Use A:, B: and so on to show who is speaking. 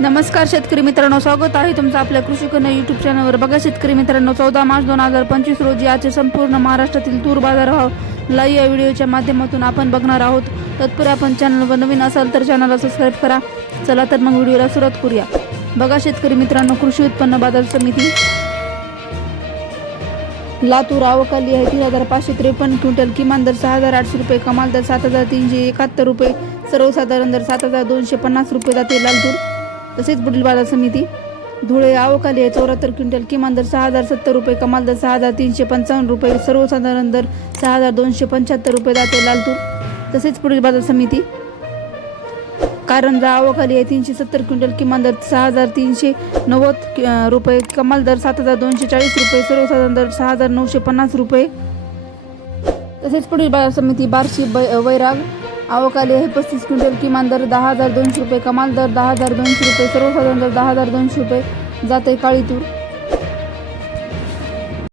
A: नमस्कार शेतकरी मित्रांनो स्वागत आहे तुमचं आपल्या कृषी कन्या युट्यूब चॅनलवर बघा शेतकरी मित्रांनो चौदा मार्च दोन हजार पंचवीस रोजी आजचे संपूर्ण महाराष्ट्रातील तूर बाजार भाव लाईव्ह या व्हिडिओच्या माध्यमातून आपण बघणार आहोत. तत्पूर्वी आपण चॅनलवर नवीन असाल तर चॅनलला सबस्क्राईब करा. चला तर मग व्हिडिओला सुरुवात करूया. बघा शेतकरी मित्रांनो कृषी उत्पन्न बाजार समिती. लातूर आवकाली आहे तीन हजार पाचशे त्रेपन्न क्विंटल. किमान दर सहा हजार आठशे रुपये कमाल दर सात हजार तीनशे एकाहत्तर रुपये. सर्वसाधारण दर सात हजार दोनशे पन्नास रुपये जाते लातूर तसेच पुढील बाजार समिती. धुळे आवकाली आहे चौऱ्याहत्तर क्विंटल किमान दर सहा हजार सत्तर रुपये कमाल दर सहा हजार तीनशे पंचावन्न रुपये सर्वसाधारण दर सहा हजार दोनशे पंच्याहत्तर रुपये जाते लालतूर. तसेच पुढील बाजार समिती. कारंजा आवकाली आहे तीनशे सत्तर क्विंटल किमान दर सहा हजार तीनशे नव्वद रुपये कमाल दर सात हजार दोनशे चाळीस रुपये सर्वसाधारण दर सहा हजार नऊशे पन्नास रुपये. तसेच पुढील बाजार समिती बार्शी बै- वैराग आवकाली आहे. पस्तीस क्विंटल किमान दर दहा हजार दोनशे रुपये कमाल दर दहा हजार दोनशे रुपये सर्वसाधारण दर दहा हजार दोनशे रुपये जाते काळी तूर.